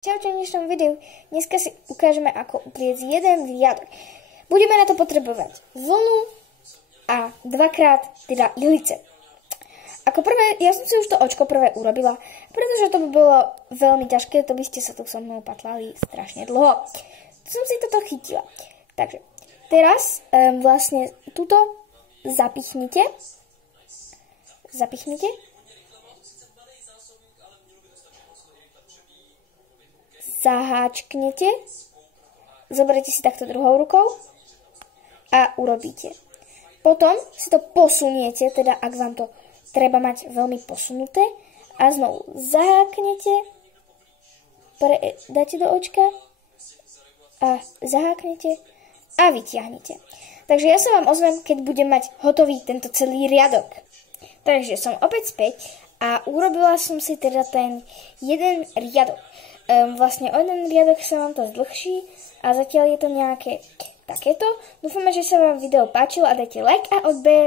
Čaute, v dnešnom videu. Dneska si ukážeme, ako upliecť jeden riadok. Budeme na to potrebovať vlnu a dvakrát teda ihlice. Ako prvé, ja som si už to očko prvé urobila, pretože to by bolo veľmi ťažké, to by ste sa tu so mnou patlali strašne dlho. Som si toto chytila. Takže teraz vlastne túto zapichnite. Zaháčknete, zoberiete si takto druhou rukou a urobíte. Potom si to posuniete, teda ak vám to treba mať veľmi posunuté, a znovu zaháknete, dáte do očka a zaháknete a vytiahnete. Takže ja sa vám ozvem, keď budem mať hotový tento celý riadok. Takže som opäť späť a urobila som si teda ten jeden riadok. Vlastne o jeden riadok sa vám to zdlhší a zatiaľ je to nejaké takéto. Dúfame, že sa vám video páčilo a dajte like a odber.